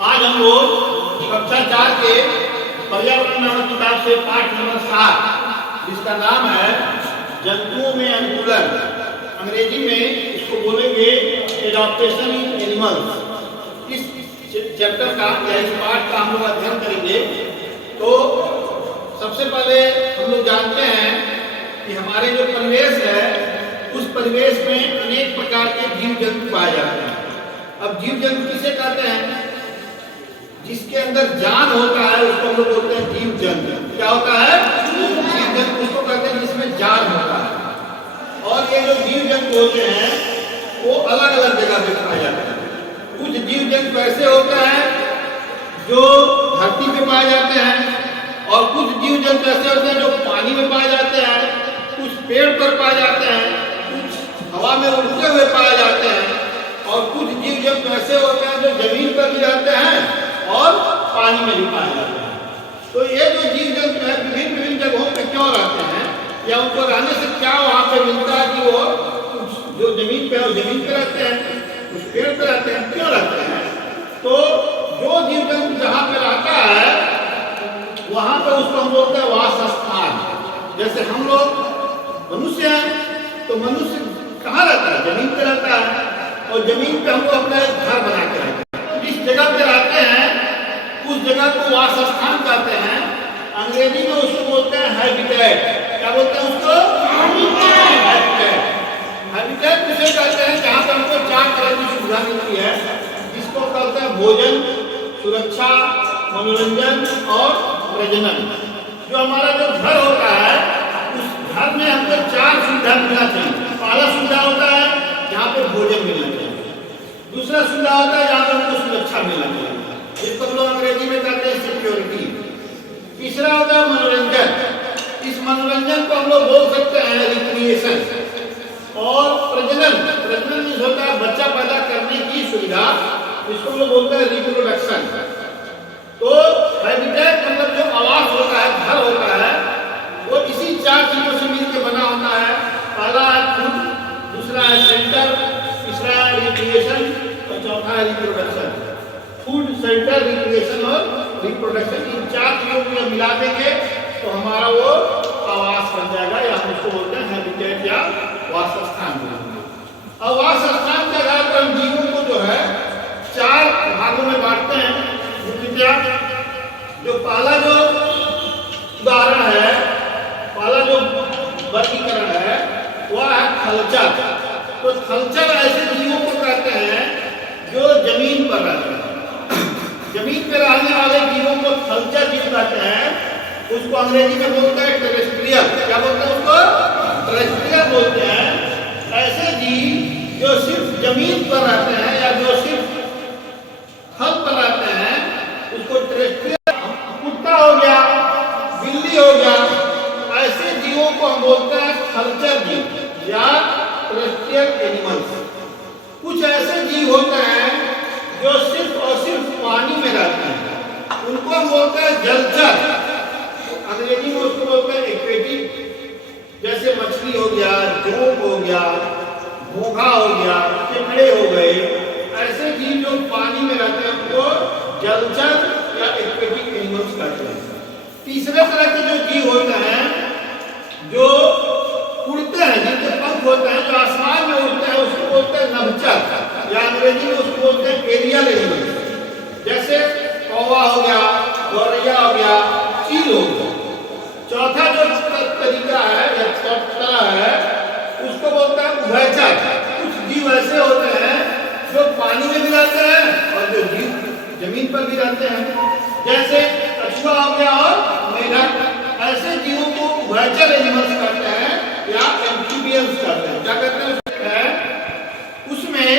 आज हम लोग कक्षा 4 के पर्यावरण नामक किताब से पाठ नंबर 7, जिसका नाम है जंतुओं में अनुकूलन, अंग्रेजी में इसको बोलेंगे एडाप्टेशन इन एनिमल्स। इस चैप्टर का या इस पाठ का हम लोग अध्ययन करेंगे। तो सबसे पहले हम लोग जानते हैं कि हमारे जो परिवेश है उस परिवेश में अनेक प्रकार के जीव जंतु पाए जाते हैं। अब जीव जंतु किसे कहते हैं? जिसके अंदर जान होता है उसको हम लोग बोलते हैं जीव जंतु। क्या होता है? जीव जंतु उसको कहते हैं जिसमें जान होता है। और ये जो जीव जंतु होते हैं वो अलग अलग जगह पे पाए जाते हैं। कुछ जीव जंतु ऐसे होते हैं जो धरती पे पाए जाते हैं और कुछ जीव जंतु ऐसे होते हैं जो पानी में पाए जाते हैं, कुछ पेड़ पर पाए जाते हैं, कुछ हवा में उड़ते हुए पाए जाते हैं और कुछ जीव जंतु ऐसे होते हैं जो जमीन पर भी रहते हैं और पानी में भी पाए जाते हैं। तो ये जो जीव जंतु है विभिन्न विभिन्न जगहों पे क्यों रहते हैं या उनको रहने से क्या वहाँ पे मिलता है कि वो जो जमीन पे है वो जमीन पे रहते हैं, कुछ पेड़ पे रहते हैं, क्यों रहते हैं? तो जो जीव जंतु जहाँ पे रहता है वहाँ पे उसको हम बोलते हैं वासस्थान। जैसे हम लोग मनुष्य हैं तो मनुष्य कहाँ रहता है? जमीन पे रहता है और जमीन पे हम लोग अपना एक घर बना के रहते हैं। जिस जगह पे रहते हैं उस जगह को वासस्थान कहते हैं। अंग्रेजी में उसको बोलते हैं हैबिटेट। क्या बोलते हैं उसको? हैबिटेट। हैबिटेट किसे कहते हैं? जहाँ पर हमको 4 तरह की सुविधा मिलती है, जिसको कहते हैं भोजन, सुरक्षा, मनोरंजन और प्रजनन। जो हमारा जो घर होता है उस घर में हमको 4 सुविधा मिलना चाहिए। पहला सुविधा होता है जहाँ पे भोजन मिलना चाहिए, दूसरा सुविधा होता है जहाँ पे हमको सुरक्षा मिलना चाहिए, जिसको हम लोग अंग्रेजी में कहते हैं सिक्योरिटी। तीसरा होता है मनोरंजन। इस मनोरंजन को हम लोग बोल सकते हैं रिक्रिएशन। और प्रजनन, प्रजनन होता है बच्चा पैदा करने की सुविधा, जिसको हम लोग बोलते हैं रिप्रोडक्शन। तो हैबिटेट मतलब जो आवास होता है, घर होता है, वो इसी 4 चीजों से मिलकर बना होता है। पहला है फूड, दूसरा है सेंटर, तीसरा है रिक्रिएशन और चौथा है रिप्रोडक्शन। फूड, सेंटर, रिक्रिएशन और रिप्रोडक्शन, इन 4 चीजों को मिला देंगे तो हमारा वो आवास बन जाएगा या हम उसको बोलते हैं हैबिटेट या वासस्थान। अब वासस्थान के आधार पर हम जीवों को जो है 4 भागों में बांटते हैं। जो पहला जो उदाहरण है, पहला जो वर्गीकरण है वह है खलचर। तो खलचर ऐसे जीवों को कहते हैं जो जमीन पर रहते हैं। जमीन पर रहने वाले जीवों को खलचर जीव कहते हैं। उसको अंग्रेजी में बोलते हैं टेरेस्ट्रियल। क्या बोलते हैं उसको? टेरेस्ट्रियल बोलते हैं। ऐसे जीव जो सिर्फ जमीन पर रहते हैं या जो सिर्फ थल पर रहते हैं उसको टेरेस्ट्रियल। कुत्ता हो गया, बिल्ली हो गया, ऐसे जीवों को हम बोलते हैं खलचर जीव या टेरेस्ट्रियल एनिमल्स। कुछ ऐसे जीव होते हैं जो सिर्फ और सिर्फ पानी में रहते हैं, उनको हम बोलते हैं जलचर। अंग्रेजी में उसको बोलते हैं एक्वेटिक। जैसे मछली हो गया, जोंक हो गया, घोंघा हो गया, केकड़े हो गए, ऐसे जीव जो पानी में रहते हैं उनको जलचर या एक्वेटिक एनिमल्स कहते हैं। तीसरे तरह के जो जीव होते हैं जो उड़ते हैं, जिनके पंख होते हैं, जो आसमान में उड़ते हैं, उसको बोलते हैं नभचर या अंग्रेजी में उसको बोलते हैं एरियल एनिमल्स। जैसे कौवा हो गया, गौरैया हो गया, चील हो गया। चौथा जो तरीका है या तरह है उसको बोलते हैं उभयचर। कुछ जीव ऐसे होते हैं जो पानी में भी रहते हैं और जो जीव जमीन पर भी रहते हैं। जैसे कछुआ हो गया और मेढक। ऐसे जीवों को उभयचर एनिमल्स कहते हैं या एम्फीबियंस कहते हैं। क्या कहते हैं? उसमें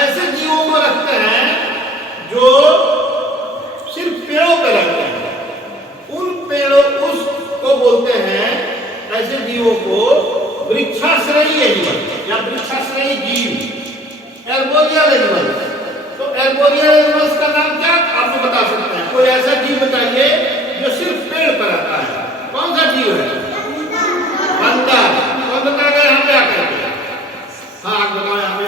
ऐसे जीवों को रखते हैं जो सिर्फ पेड़ों पर रहते हैं। उन पेड़ों उसको बोलते हैं, ऐसे जीवों को वृक्षाश्रयी एनिमल या वृक्षाश्रयी जीव, एर्बोरियल एनिमल्स। तो एर्बोरियल एनिमल्स का नाम क्या आप बता सकते हैं? कोई ऐसा जीव बताइए जो सिर्फ पेड़ पर रहता है। कौन सा जीव है? बंदर। कौन बताएगा यहाँ पे आकर? हाँ, आप बताओ यहाँ पे।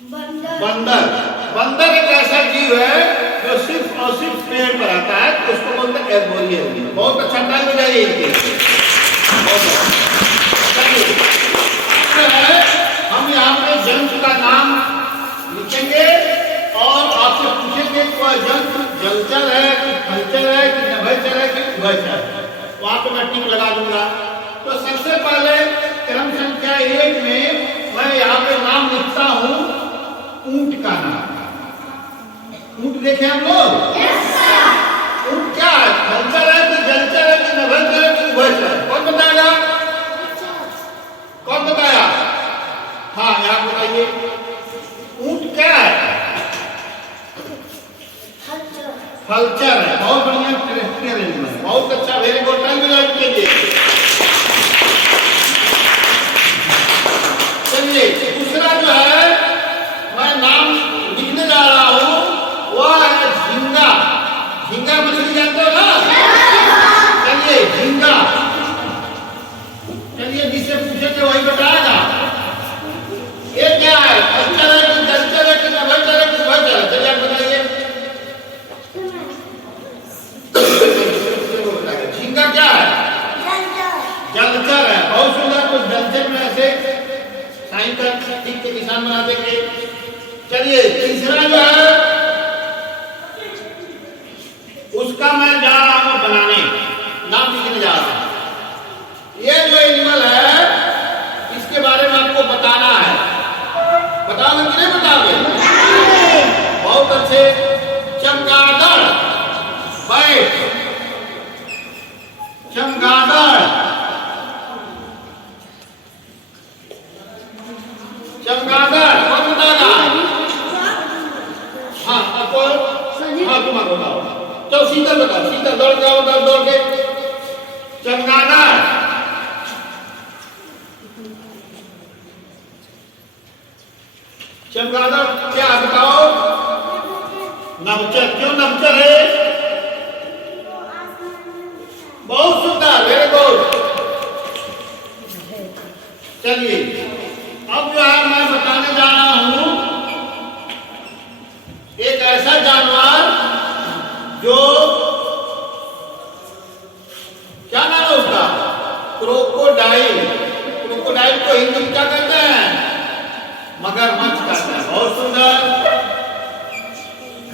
बंदर। बंदर एक ऐसा जीव है जो सिर्फ और सिर्फ पेड़ पर आता है, तो उसको बोलते हैं एर्बोरियल। बहुत अच्छा टाइम हो जाइए इनके। हम यहाँ पे जंतु का नाम लिखेंगे और आपसे पूछेंगे कि वह जंतु जलचर है कि फलचर है कि नभयचर है कि उभयचर। वहां पे मैं टिक लगा दूंगा। तो सबसे पहले क्रम संख्या 1 में मैं यहाँ पे नाम लिखता हूँ ऊंट का नाम। ऊंट देखे हम लोग? ऊंट क्या है? फलचर है कि जलचर है कि नभयचर है कि उभयचर? कौन बताएगा? कौन बताया? हाँ, आप बताइए ऊंट क्या है? फलचर है। बहुत बढ़िया, बहुत अच्छा, वेरी गुड। टाइम मिला के लिए। चलिए दूसरा जो है मैं नाम लिखने जा रहा हूँ वह है झींगा। झींगा मछली जानते हो ना? चलिए झींगा। चलिए जिससे पूछेंगे वही बताएगा। ये क्या है? फलचर है कि जलचर है कि नभयचर है कि उभयचर है? चलिए आप बताइए। झींगा क्या है? जलचर है। बहुत सुंदर। तो जलचर में ऐसे साइन का टिक के निशान बना देंगे। चलिए तीसरा जो है उसका मैं जा रहा हूं बनाने, नाम लिखने जा रहा हूं। ये जो एनिमल है इसके बारे में आपको बताना है। बताओगे कि नहीं बताओगे? बहुत अच्छे। चमगादड़। बैठ। चमगादड़। चमगादड़ कौन बताएगा? हाँ आपको, हाँ तुम बताओ। चलो शीतल बताओ। शीतल दौड़ जाओ, दौड़ के। चमगादड़। चमगादड़ क्या बताओ? नभचर। क्यों नभचर है? बहुत सुंदर, वेरी गुड। चलिए अब जो है मैं बताने जा रहा हूं एक ऐसा जानवर जो, क्या नाम है उसका? क्रोकोडाइल। क्रोकोडाइल को हिंदी में क्या कहते हैं? मगरमच्छ कहते हैं। बहुत सुंदर।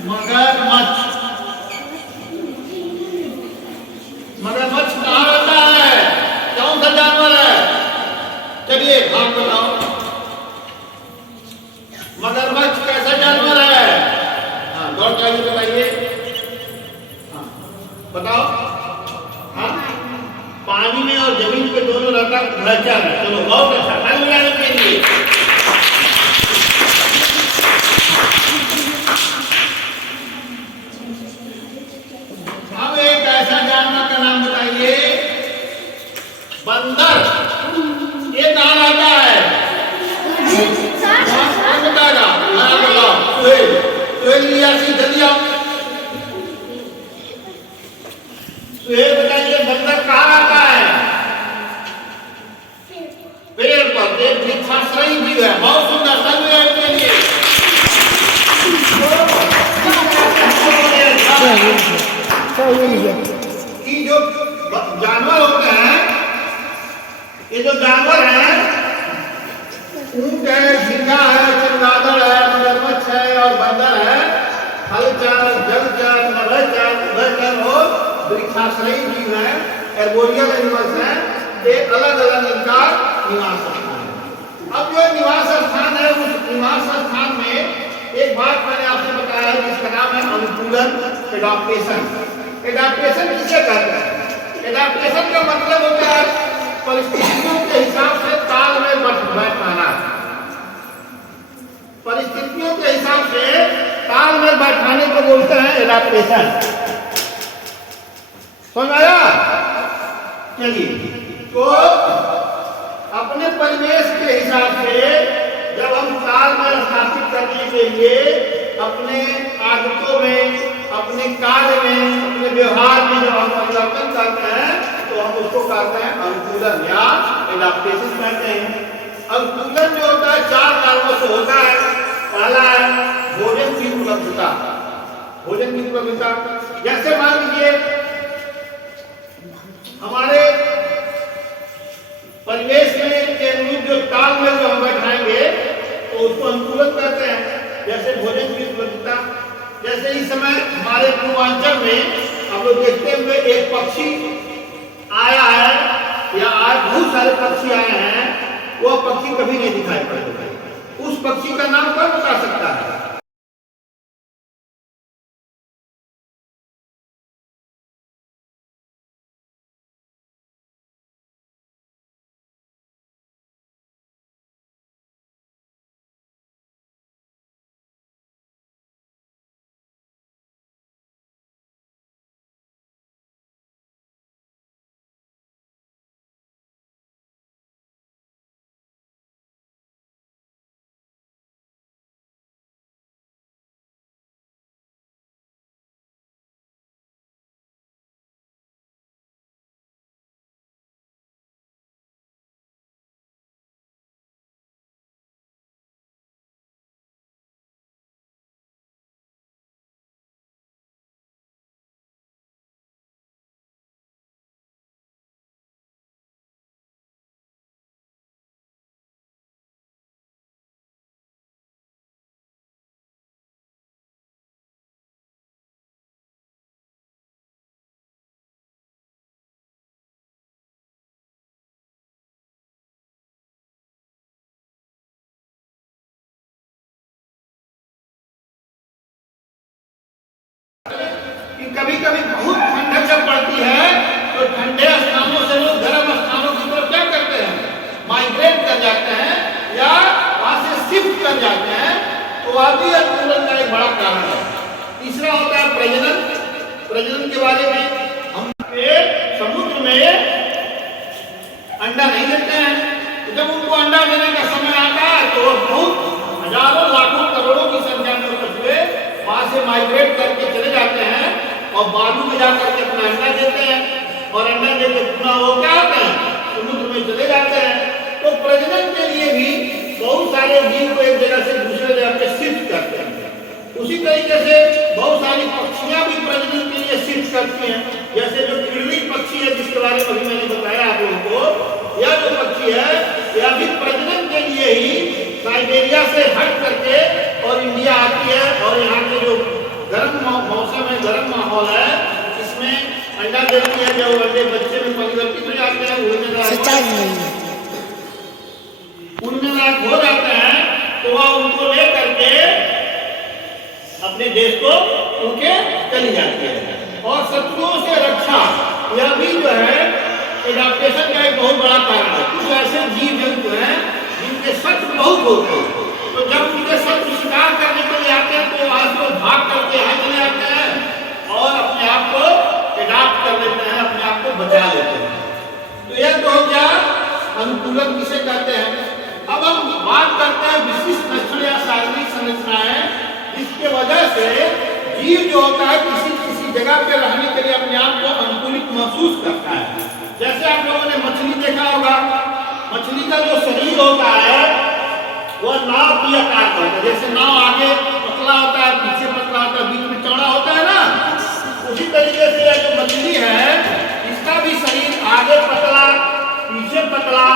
मगरमच्छ। मगरमच्छ कहाँ रहता है? कौन सा जानवर है? चलिए आप बताओ। मगरमच्छ कैसा जानवर है? हाँ दौड़ जाइए, बताइए। हाँ बताओ। हाँ पानी में और जमीन पे दोनों रहता है, उभयचर है। चलो बहुत अच्छा। टाइम लगाने के लिए। अब एक ऐसा जानवर का नाम बताइए। बंदर। ये कहाँ रहता है? कौन बताएगा? हाँ बताओ। सुहेल। सुहेल लिया जल्दी आओ। सुहेल बताइए बंदर कहाँ रहता है? पेड़ पर। एक वृक्षाश्रयी जीव है। बहुत सुंदर। सब के लिए कि जो जानवर होते हैं, ये जो जानवर है, ऊंट है, झींगा है, चमगादड़ है, मगरमच्छ है और बंदर है, फलचर, जलचर, नभयचर, उभयचर और वृक्षाश्रयी जीव है, एर्बोरियल एनिमल्स हैं। ये अलग अलग इनका निवास स्थान है। अब जो निवास स्थान है उस निवास स्थान में एक बात मैंने आपसे बताया है जिसका नाम है अनुकूलन, एडाप्टेशन। एडाप्टेशन किसे कहते हैं? एडाप्टेशन का मतलब होता है परिस्थितियों के हिसाब से ताल में बैठाना। परिस्थितियों के हिसाब से ताल में बैठाने को बोलते हैं एडाप्टेशन। समझ आया? चलिए तो अपने परिवेश के हिसाब से जब हम ताल में स्थापित करने के लिए अपने आदतों में, अपने कार्य में, अपने व्यवहार में जब हम परिवर्तन करते हैं तो हम उसको कहते हैं अनुकूलन या एडाप्टेशन कहते हैं। अनुकूलन जो होता है चार कारणों से होता है। पहला है भोजन की उपलब्धता। भोजन की उपलब्धता जैसे मान लीजिए हमारे परिवेश में के अनुरूप जो तालमेल जो हम बैठाएंगे तो उसको अनुकूलन करते हैं। जैसे भोजन की उपलब्धता, जैसे इस समय हमारे पूर्वांचल में हम लोग देखते हुए एक पक्षी आया है या आज बहुत सारे पक्षी आए हैं, वह पक्षी कभी नहीं दिखाई पड़ता। उस पक्षी का नाम कौन बता सकता है? कभी कभी बहुत ठंडक जब पड़ती है तो ठंडे स्थानों से लोग गर्म स्थानों की तरफ क्या करते हैं? माइग्रेट कर जाते हैं या वहां से शिफ्ट कर जाते हैं। तो वह भी अनुकूलन का एक बड़ा कारण है। तीसरा होता है प्रजनन। प्रजनन के बारे में हम समुद्र में अंडा नहीं देते हैं, तो जब उनको अंडा देने का समय आता है तो वो बहुत हजारों लाखों करोड़ों की संख्या में कछुए वहां से माइग्रेट करके चले जाते हैं और बालू में जाकर के अपना अंडा देते हैं और अंडा देकर पुनः वो क्या होते हैं? समुद्र में चले जाते हैं। तो प्रजनन के लिए भी बहुत सारे जीव को एक जगह से दूसरे जगह पे शिफ्ट करते हैं। उसी तरीके से बहुत सारी पक्षियां भी प्रजनन के लिए शिफ्ट करती हैं। जैसे जो किड़वी पक्षी है जिसके बारे में अभी मैंने बताया आप लोगों को, यह जो पक्षी है यह भी प्रजनन के लिए ही साइबेरिया से हट करके और इंडिया आती है और यहाँ के जो गर्म मौसम है, गर्म माहौल है, इसमें अंडा देती है। जब अंडे बच्चे में परिवर्तित हो जाते हैं, उड़ने लायक हो जाते हैं, तो वह उनको ले करके अपने देश को उनके चली जाती है। और शत्रुओं से रक्षा, यह भी जो है एडाप्टेशन का एक बहुत बड़ा कारण है। कुछ ऐसे जीव जंतु हैं जिनके शत्रु बहुत होते हैं, तो जब उनके शत्रु शिकार करने के लिए आते हैं तो वहां से भाग करके यहाँ चले आते हैं और अपने आप को एडाप्ट कर लेते हैं, अपने आप को बचा लेते हैं। तो यह तो हो गया अनुकूलन किसे कहते हैं। अब हम बात करते हैं विशिष्ट लक्षण या शारीरिक संरचनाएं जिसके वजह से जीव जो होता है किसी जगह पे रहने के लिए अपने आप को अनुकूलित महसूस करता है। जैसे आप लोगों ने मछली देखा होगा, मछली का जो शरीर होता है वह नाव की आकार का होता है। जैसे नाव आगे पतला होता है, पीछे पतला होता है, बीच में चौड़ा होता है ना, उसी तरीके से यह जो मछली है इसका भी शरीर आगे पतला, पीछे पतला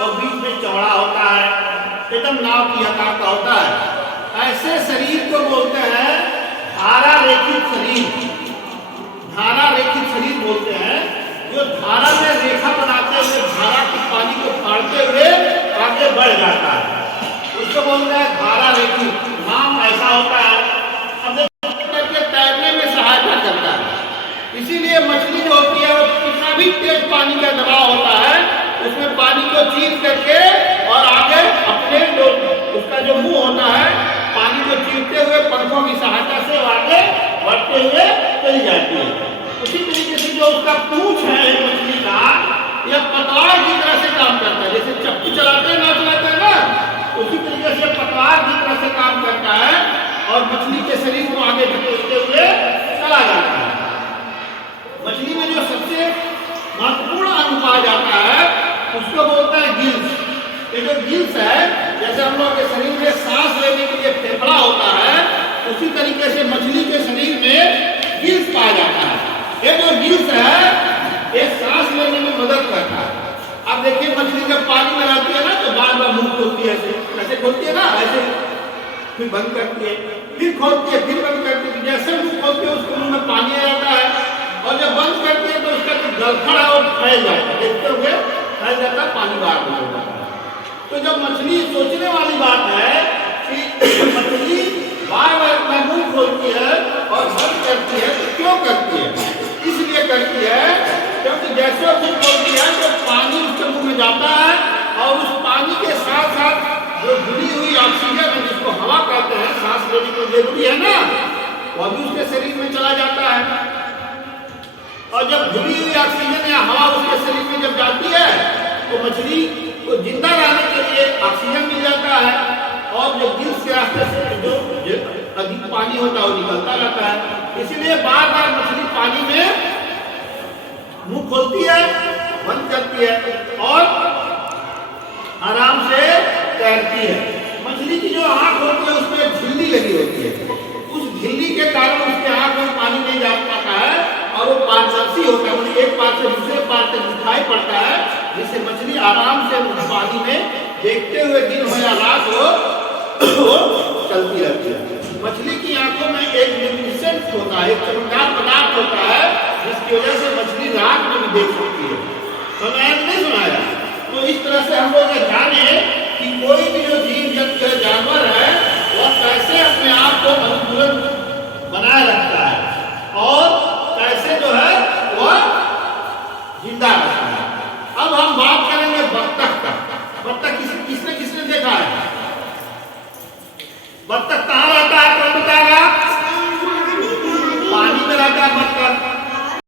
और बीच में चौड़ा होता है, एकदम नाव की आकार का होता है। ऐसे शरीर को बोलते हैं धारा रेखित शरीर। धारा रेखित शरीर बोलते हैं, जो धारा में रेखा बनाते हुए धारा की पानी को फाड़ते हुए आगे बढ़ जाता है, उसको बोलते हैं धारा रेखित। नाम ऐसा होता है, अब करके तैरने में सहायता करता है। इसीलिए मछली जो होती है वो कितना भी तेज पानी का दबाव होता है उसमें पानी को चीर करके और आगे अपने जो उसका जो मुंह होता है पानी को चीरते हुए पंखों की सहायता से आगे बढ़ते हुए चली जाती है। उसी तरीके से जो उसका पूंछ है मछली का, यह पतवार की तरह से काम करता है। जैसे चप्पू चलाते हैं ना, चलाते हैं ना, उसी तरीके से पतवार की तरह से काम करता है और मछली के शरीर को आगे धकेलते हुए चला जाता है। मछली में जो सबसे महत्वपूर्ण अंग पाया जाता है उसको बोलते हैं गिल्स। ये जो गिल्स है, जैसे हम लोग के शरीर में सांस लेने के लिए फेफड़ा ये जो गिल्स है ये सांस लेने में मदद करता है। आप देखिए मछली जब पानी में रहती है ना तो बार बार मुंह खोलती है, ऐसे खोलती है ना, ऐसे फिर बंद करती है, फिर खोलती है, फिर बंद करती है। जैसे मुंह खोलती है उसके मुंह में पानी आ जाता है, और जब बंद करती है तो उसका जो गलफड़ है वो फैल जाता है, देखते हुए फैल जाता है, पानी बाहर निकल जाता है। तो जब मछली सोचने वाली बात है कि मछली बार बार अपना मुंह खोलती है और बंद करती है, तो क्यों करती है? इसलिए करती है क्योंकि जैसे वो मुंह खोलती है तो पानी उसके मुंह में जाता है, और उस पानी के साथ साथ जो घुली हुई ऑक्सीजन है जिसको हवा कहते हैं, सांस लेने के लिए जरूरी है ना, वह भी उसके शरीर में चला जाता है। और जब घुली हुई ऑक्सीजन या हवा उसके शरीर में जब जाती है तो मछली को जिंदा रहने के लिए ऑक्सीजन मिल जाता है, और जो गिल्स के रास्ते से जो अधिक पानी होता है वो निकलता रहता है। इसीलिए बार बार मछली पानी में मुंह खोलती है, बंद करती है और आराम से तैरती है। मछली की जो आंख होती है उसमें झिल्ली लगी होती है, उस झिल्ली के कारण उसके आंख में पानी नहीं जा पाता है, और वो पारदर्शी होता है, मतलब एक पार से दूसरे पार तक दिखाई पड़ता है, जिससे मछली आराम से पानी में देखते हुए दिन हो या रात हो चलती रहती है। मछली की आंखों में एक ल्यूमिनेसेंस होता है, एक चमकदार पदार्थ होता है, जिसकी वजह से मछली रात में भी देख सकती है। तो मैं नहीं सुनाया। तो इस तरह से हम लोग जाने कि कोई भी जो जीव जंतु है, जानवर है, वह कैसे अपने आप को अनुकूलन बनाए रखता है और कैसे जो है वह जिंदा रहता है। अब हम बात करेंगे बत्तख का। बत्तख किसने देखा है? बत्तख कहाँ रहता है? कौन बता